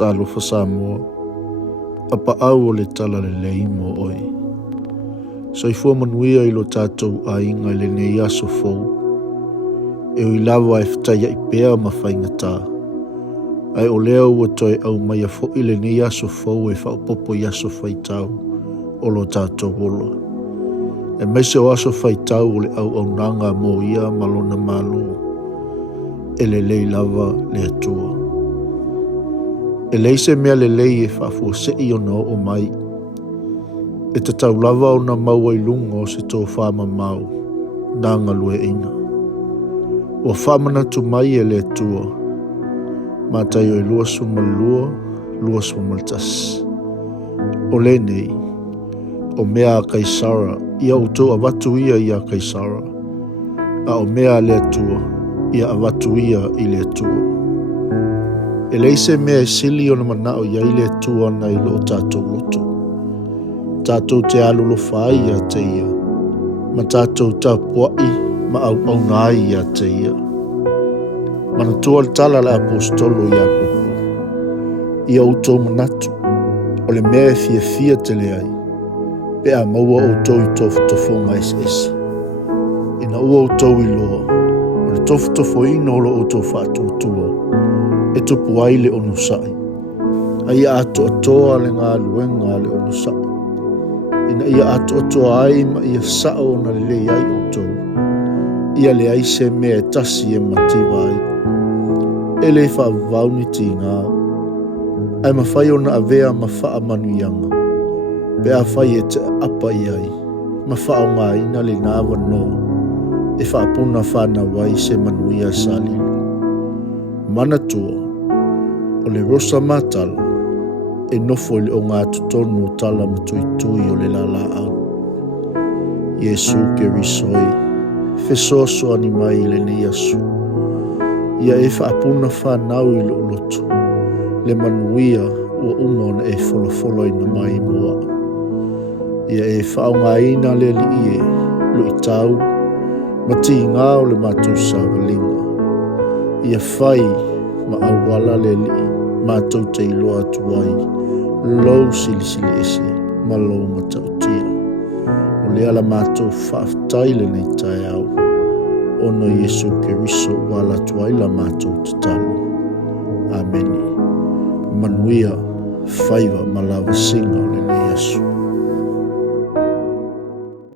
talofa Samoa, APAAU o le TALALELEI mo oi. Soifua manuia i lo tātou ainga le nei aso fau, e o ilawa e whataia i pēa ma whaingatā. Ai o lea ua toi au mai a fo i le nei aso fau e whaopopo i aso whaitau o lo tātou wola. E meise o aso whaitau o le au nanga mo ia malona malo, e le lei lava le atua. E leise mea le lei e whaafua se i ona o mai, e te tau lava o na maua i lunga o se tō whama mau, nanga lue inga. O whamana tu mai e le atua, Mataio e 𝘕𝘂𝗶𝗶𝗵𝘓𝘔. O le nei, o mea a 𝘋𝘐𝘚𝘊𝘓𝘵 ia utou avatu ia i a 𝘋𝘐𝘚, a o mea le atua, ia avatu ia i le atua. E leise mea e sili o na manao ia i le atua na i lo tātou loto. Tātou te alolo whai ia te ia, ma tātou ta puai ma au ngai ia te ia. Mana tua le tala le apostolo ia kupu. Ia utou manatu, o le mea fia te le ai, pe a maua utou i tofu esi. Ina ua utou i loa, o le tofu ino lo utou whātua, e tupu ai le onusai. Ai ato atoa le ngā luenga le onusai. Ina ia ato atoa ai ma ia sao na le ai utou. Ia le ai se mea e tasi e matiwa ai. E le whaavau ni tīngā. Ai mawhai o na avea ma wha manuianga. Pe a whai e te apa i ai. Ma wha o ngā ina le nāwa no. E whaapuna whana wai se manuia salilu. Mana tua, o le rosa matala, e nofo i le o ngā tutonu o tala matuitui o le lala au. Iesu 𝘕𝘂𝗶𝗵𝗏𝗏, whesoasoa ni mai i le nei asu. Ia e whaapuna whanau i le oloto, le manuia ua umona e wholofolo ina mai moa. Ia e whaongaina le li ie, lo i tau, mati ngā o le mātou sāwalinga. Ia whai ma awala le li, mātou te iloa tuai, lou silisili ese, ma lou matautia. O le ala mātou whaaftai le nei tai au, ono Iesu Keriso wala tuai la mātou te talo. Ameni. Manuia, whaiva ma lava singa le nei Iesu.